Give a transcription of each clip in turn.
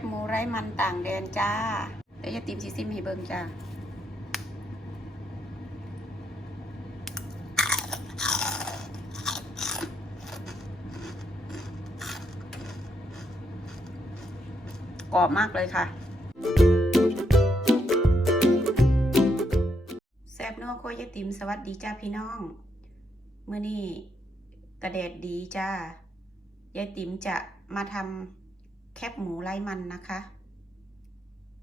บหมูไร้มันต่างแดนจ้าเดี๋ยวจะติมซีซิมให้เบิ่งจ้ากรอบมากเลยค่ะแซบนัวโคยติมสวัสดีจ้าพี่น้องเมื่อนี้กระเดดดีจ้ายายติ๋มจะมาทำ แคบหมูไร้มันนะคะ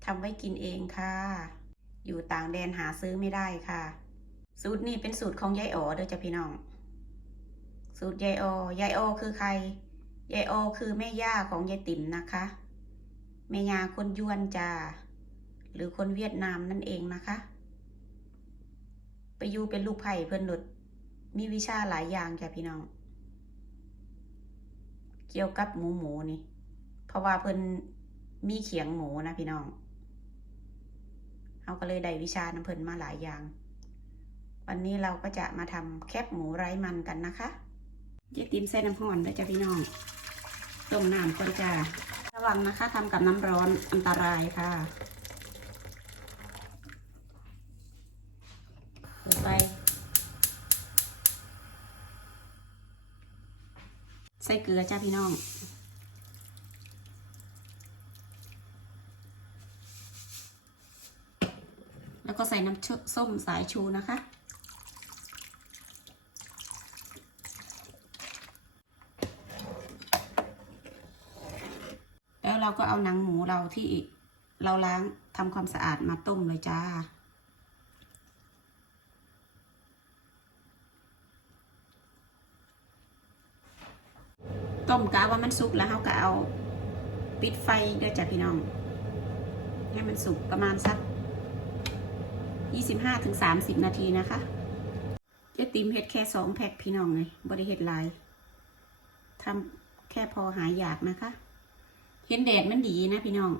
ทำไว้กินเองค่ะ อยู่ต่างแดนหาซื้อไม่ได้ค่ะ สูตรนี้เป็นสูตรของยายอ๋อเด้อจ้ะพี่น้อง สูตรยายอ๋อยายอ๋อคือใครยายอ๋อคือแม่ย่าของยายติ๋มนะคะ แม่ย่าคนยวนจ้าหรือคนเวียดนามนั่นเองนะคะ ไปอยู่เป็นลูกไผ่เพื่อนหลุดมีวิชาหลายอย่างจ้ะพี่น้อง เกี่ยวกับหมูหมูนี่ เพราะว่าเพิ่นมีเขียงหมูนะพี่น้องเขาก็เลยได้วิชาน้ำเพิ่นมาหลายอย่าง วันนี้เราก็จะมาทำแคบหมูไร้มันกันนะคะเจ๊ติมใส่น้ำห่อนด้วยจ้ะพี่น้อง ต้มน้ำก่อนจ้าระวังนะคะทำกับน้ำร้อนอันตรายค่ะเปิดไปใส่เกลือจ้าพี่น้อง แล้ว ก็ใส่น้ำส้มสายชูนะคะ แล้วเราก็เอาหนังหมูเราที่เราล้างทำความสะอาดมาต้มเลยจ้าต้มกะว่ามันสุกแล้วเราก็เอาปิดไฟด้อจ้ะพี่น้อง ให้มันสุกประมาณสัก 25-30ถึง30 นาทีนะคะเจะติมเห็ดแค่สองแพ็คพี่น้องเลยบริเห็ดหลายทำแค่พอหายอยากนะคะ เห็นแดดมันดีนะพี่น้อง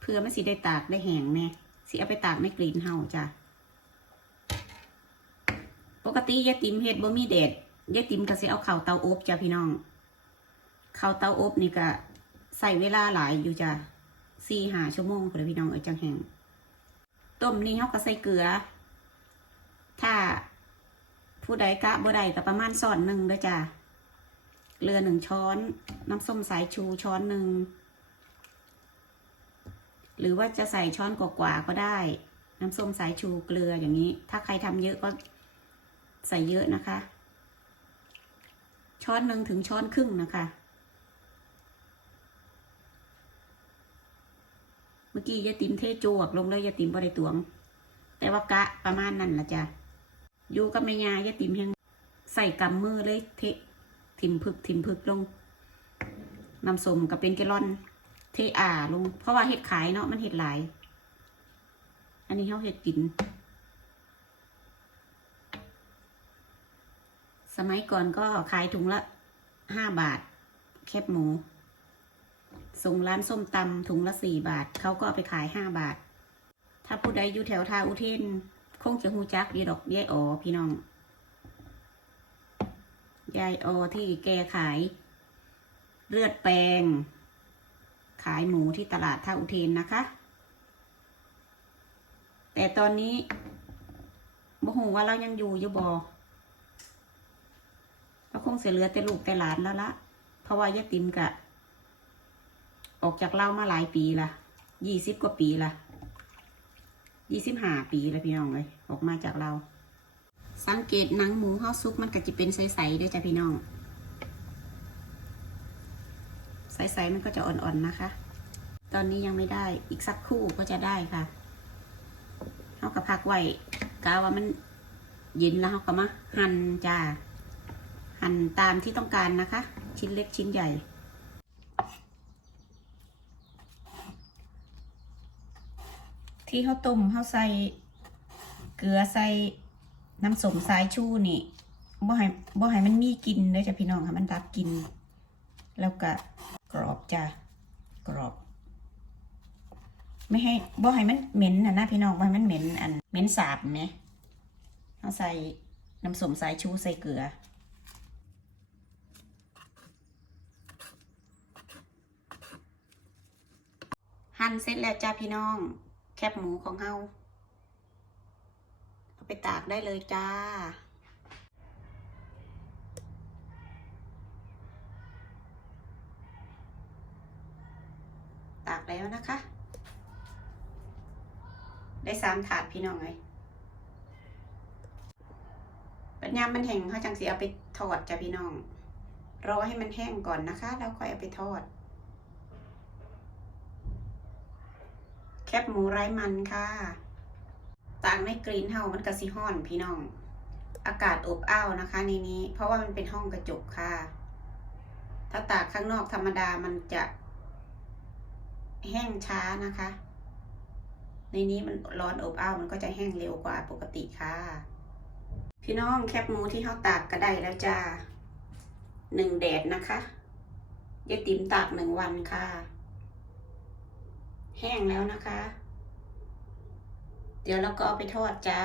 เพื่อมันสิได้ตากได้แห้งแน่สิเอาไปตากไม่กลิ่นเห่าจ้ะปกติยายติมเห็ดบ่มีแดดยายติมก็สิเอาเข่าเตาอบจ้ะพี่น้อง เข้าเตาอบนี่ก็ใส่เวลาหลายอยู่จ้ะสี่หาชั่วโมงคุณพี่น้องเอ้ยจังแห้ง ต้มนี่เขาก็ใส่เกลือ ถ้าผู้ใดกะบ่ใดก็ประมาณช้อนหนึ่งเด้อจ้ะเกลือหนึ่งช้อน น้ำส้มสายชูช้อนหนึ่ง หรือว่าจะใส่ช้อนกว่าๆก็ได้ น้ำส้มสายชูเกลืออย่างนี้ ถ้าใครทำเยอะก็ใส่เยอะนะคะ ช้อนหนึ่งถึงช้อนครึ่งนะคะ มื่อกี้ยาติมเทจวกลงเลยยาติมบริตวง แต่ว่ากะประมาณนั้นละจ้ะอยู่กับแม่ยายาติมยังใส่กำมือเลยเททิมพึกทิมพึกลงน้ำส้มก็เป็นแกลอน เทอ่าลง เพราะว่าเห็ดขายเนาะมันเห็ดหลาย อันนี้เขาเห็ดกิน สมัยก่อนก็ขายถุงละห้าบาท แคบหมู ส่งร้านส้มตำถุงละสี่บาท เขาก็เอาไปขายห้าบาท ถ้าผู้ใดอยู่แถวทาอุเทน คงจะหูจักดีดอกยายอ๋อพี่น้อง ยายออที่แกขาย เลือดแปลง ขายหมูที่ตลาดท่าอุเทนนะคะ แต่ตอนนี้บ่หูว่าเรายังอยู่อยู่บอเราคงเสียเหลือแต่ลูกแต่หลานแล้วละเพราะว่ายายติมกะ ออกจากเล่ามาหลายปีละยี่สิบกว่าปีละยี่สิบห้าปีละพี่น้องเลยออกมาจากเรา สังเกตหนังหมูข้าวซุกมันก็จะเป็นใสๆด้วยจ้ะพี่น้อง ใสๆมันก็จะอ่อนๆนะคะ ตอนนี้ยังไม่ได้อีกสักคู่ก็จะได้ค่ะเขาก็พักไว้กาว่ามันเย็นแล้วเขาก็มาหั่นจ้าหั่นตามที่ต้องการนะคะ ชิ้นเล็กชิ้นใหญ่ ที่เขาต้มเขาใส่เกลือใส่น้ำสมสายชูนี่บ่ให้บ่ให้มันมีกินเลยจ้ะพี่น้องค่ะมันดับกิน แล้วก็กรอบจ้ะกรอบ ไม่ให้บ่ให้มันเหม็นนะนะพี่น้องบ่ให้มันเหม็นอันเหม็นสาบไหมเขาใส่น้ำสมสายชูใส่เกลือหั่นเสร็จแล้วจ้าพี่น้อง บหมูของเฮาเอาไปตากได้เลยจ้า ตากแล้วนะคะ ได้สามถาดพี่น้องเลยปัญญามมันแห้งเขาจังสีเอาไปทอดจ้ะพี่น้อง รอให้มันแห้งก่อนนะคะ แล้วค่อยเอาไปทอด แค บหมูไร้มันค่ะต่างในกรีนเฮามันกระสิห้อนพี่น้อง อากาศอบอ้าวนะคะในนี้ เพราะว่ามันเป็นห้องกระจกค่ะ ถ้าตากข้างนอกธรรมดามันจะ แห้งช้านะคะ ในนี้มันร้อนอบอ้าวมันก็จะแห้งเร็วกว่าปกติค่ะ พี่น้องแคบหมูที่เขาตากก็ได้แล้วจ้าหนึ่งแดดนะคะยายติ๋มตากหนึ่งวันค่ะ แห้งแล้วนะคะ เดี๋ยวเราก็เอาไปทอดจ้า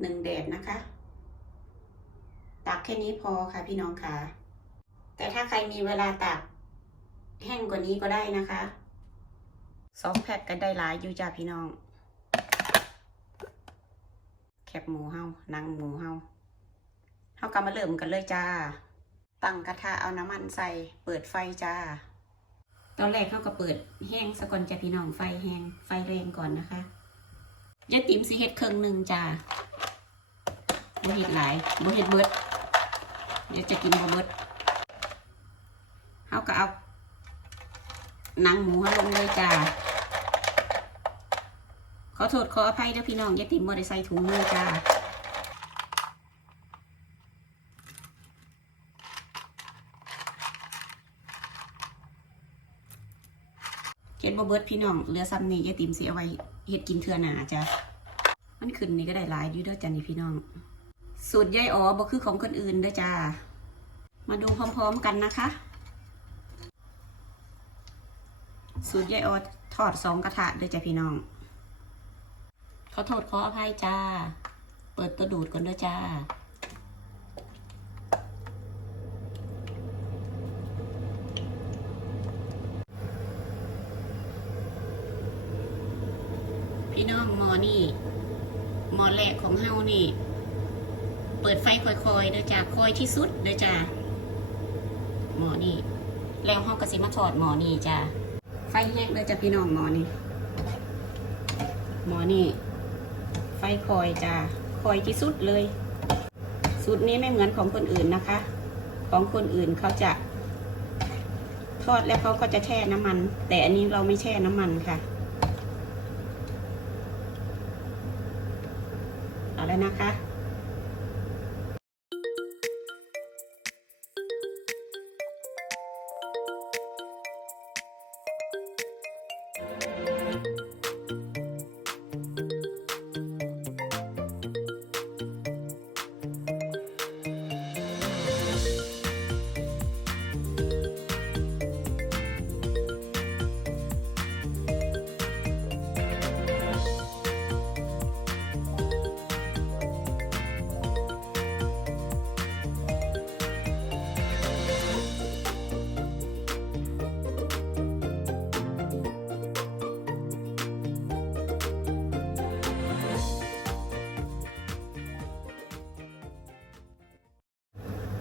หนึ่งแดดนะคะตากแค่นี้พอค่ะพี่น้องค่ะ แต่ถ้าใครมีเวลาตากแห้งกว่านี้ก็ได้นะคะสองแพ็คก็ได้หลายอยู่จ้าพี่น้อง แคบหมูเฮานังหมูเฮาเฮาก็มาเริ่มกันเลยจ้า ตั้งกระทะเอาน้ำมันใส่ เปิดไฟจ้า ตอนแรกเขาก็เปิดแห้งสะก่อนจ้าพี่น้องไฟแห้งไฟแรงก่อนนะคะยายติ๋มสิเฮ็ดเครื่องหนึ่งจ้าบเฮ็ดหลายบเฮ็ดเบิดเดี๋ยวจะกินบเบิดเฮาก็เอาหนังหมูลงเลยจ้าขอโทษขออภัยด้วยพี่น้องยายติ๋มบ่ได้ใส่ถุงมือจ้า เฮ็ดบ่เบิดพี่น้องเหลือซ้ำนี่ยายติ๋มสิเอาไว้เฮ็ดกินเทื่อหนาจ้ะมันขึ้นนี่ก็ได้หลายอยู่เด้อจ้ะนี่พี่น้อง สูตรยายอ๋อบ่คือของคนอื่นเด้อจ้ามาดูพร้อมๆกันนะคะ สูตรยายอ๋อทอดสองกระทะด้วยจ้ะพี่น้องขอโทษขออภัยจ้า เปิดตัวดูดก่อนด้วยจ้า พี่น้องมอนี่มอแรกของเฮานี่ เปิดไฟค่อยๆเด้อจ้าค่อยที่สุดเด้อจ้าหมอนี่ แล้วเฮาก็สิมาทอดหมอนี่จ้าไฟแห้งเลยจ้ะพี่น้องหมอนี่หมอนี่ ไฟคอยจ้ะคอยที่สุดเลยสูตรนี้ไม่เหมือนของคนอื่นนะคะ ของคนอื่นเขาจะทอดแล้วเขาก็จะแช่น้ำมัน แต่อันนี้เราไม่แช่น้ำมันค่ะ เอา แล้วนะคะ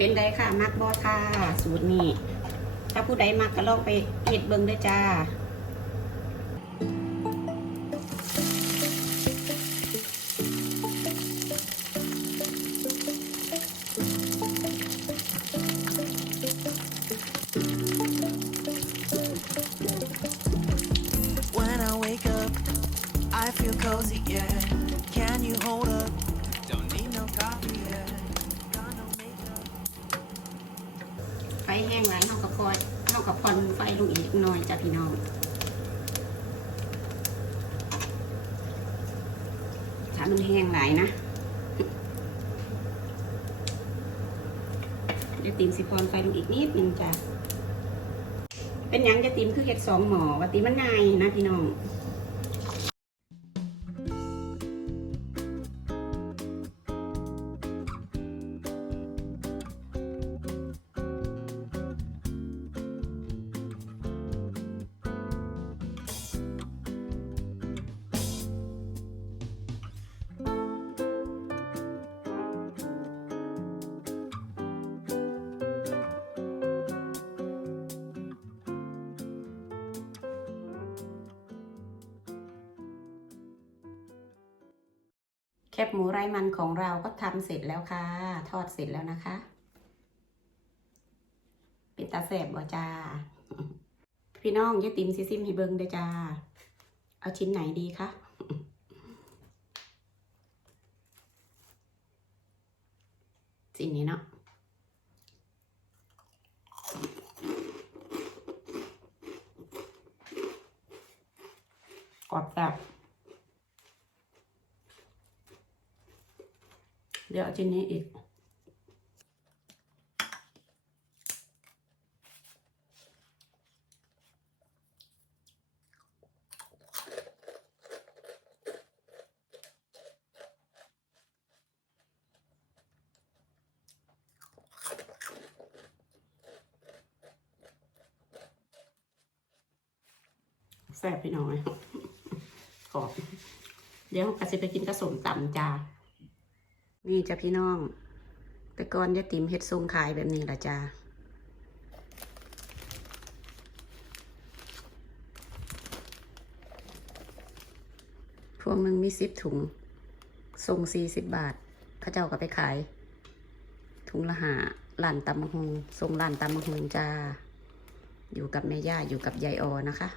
เป็นไดค่ะ มักบอค่ะ สูตรนี้ ถ้าผู้ใดมักก็ลองไปเฮ็ดเบิ่งด้วยจ้า When I wake up, I feel cozy, yeah. น่อยจ้ะพี่น้องถ้ามันแห้งหลายนะเดี๋ยวตีมสิพรไฟลงอีกนิดนึงจ้ะเป็นยังจะตีมคือเห็ดสองหมอว่าตีมันง่ายนะพี่น้อง บหมูไร้มันของเราก็ทำเสร็จแล้วค่ะ ทอดเสร็จแล้วนะคะเป็นตาแสบบ่จ้า พี่น้องอยาติมซิซิมให้เบิงเด้จ้า เอาชิ้นไหนดีคะสิ่งนี้เนาะกรอบแซ่บ ดี๋ยวเอาชิ้นนี้อีก แซ่บพี่น้อยขอบเดี๋ยวกะสิไปกินกระสมตำจ้า นี่จ้ะพี่น้อง แต่ก่อนยาติ๋มเฮ็ดทรงขายแบบนี้ละจ้าพวงหนึ่งมีสิบถุงทรงสี่สิบบาทข้าเจ้าก็ไปขาย ถุงละหาหลานตำมะฮงทรงหลานตำมะฮงจ้า อยู่กับแม่ย่าอยู่กับยายออนะคะ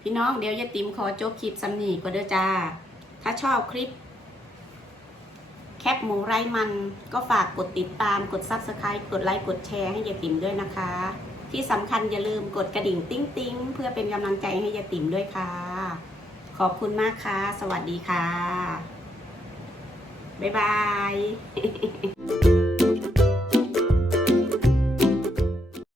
พี่น้องเดี๋ยวยายติ๋มขอจบคลิปสำนีก็เด้อจ้า ถ้าชอบคลิป แคปหมูไร้มันก็ฝากกดติดตามกด Subscribe กดไลค์กดแชร์ให้ยายติ๋มด้วยนะคะ ที่สำคัญอย่าลืมกดกระดิ่งติ้งติ้งเพื่อเป็นกำลังใจให้ยายติ๋มด้วยค่ะ ขอบคุณมากค่ะ สวัสดีค่ะ บ๊ายบาย